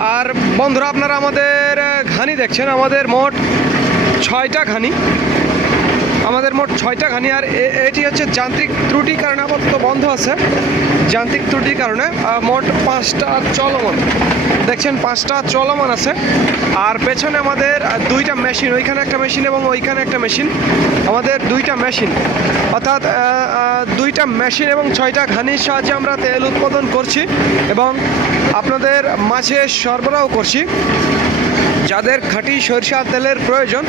আর বন্ধুরা আপনারা আমাদের ঘানি দেখছেন, আমাদের মোট 6টা ঘানি, আমাদের মোট 6টা ঘানি। আর এটি হচ্ছে যান্ত্রিক ত্রুটির কারণে আপাতত বন্ধ আছে। যান্ত্রিক ত্রুটির কারণে মোট 5টা চলমান দেখছেন, 5টা চলমান আছে। আর পেছনে আমাদের 2টা মেশিন, ওইখানে একটা মেশিন এবং ওইখানে একটা মেশিন, আমাদের 2টা মেশিন, অর্থাৎ 2টা মেশিন এবং 6টা ঘানির সাহায্যে আমরা তেল উৎপাদন করছি এবং আপনাদের মাঝে সরবরাহ করছি। যাদের খাঁটি সরিষা তেলের প্রয়োজন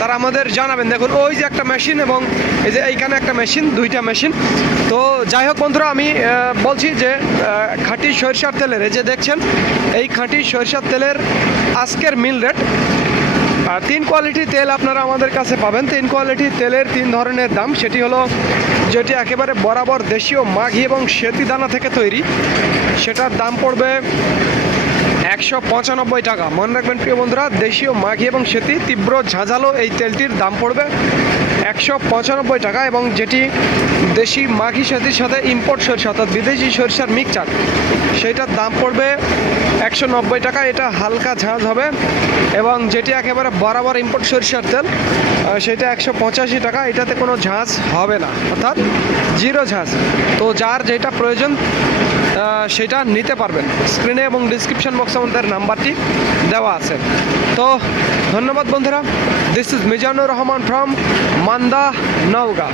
তারা আমাদের জানাবেন। দেখুন ওই যে একটা মেশিন এবং এই যে এইখানে একটা মেশিন, 2টা মেশিন। তো যাই হোক বন্ধুরা, আমি বলছি যে খাঁটি সরিষার তেলের, এই যে দেখছেন এই খাঁটি সরিষার তেলের আজকের মিল রেট 3 কোয়ালিটি তেল আপনারা আমাদের কাছে পাবেন। 3 কোয়ালিটি তেলের 3 ধরনের দাম। সেটি হলো যেটি একেবারে বরাবর দেশীয় মাঘি এবং সেতি দানা থেকে তৈরি, সেটার দাম পড়বে 195 টাকা। মনে রাখবেন প্রিয় বন্ধুরা, দেশীয় মাঘি এবং সেতি তীব্র ঝাঁঝালো এই তেলটির দাম পড়বে 195 টাকা। এবং যেটি দেশি মাঘি সেতির সাথে ইম্পোর্ট সরিষা অর্থাৎ বিদেশি সরিষার মিক্সচার, সেইটার দাম পড়বে 190 টাকা। এটা হালকা ঝাঁঝ হবে। এবং যেটি একেবারে বরাবর ইম্পোর্ট সরিষার তেল, সেটা 185 টাকা। এটাতে কোনো ঝাঁঝ হবে না, অর্থাৎ জিরো ঝাঁঝ। তো যার যেটা প্রয়োজন সেটা নিতে পারবেন। স্ক্রিনে এবং ডিসক্রিপশন বক্সে আমাদের নাম্বারটি দেওয়া আছে। তো ধন্যবাদ বন্ধুরা। This is Mizanur Rahman from Manda, Naogaon.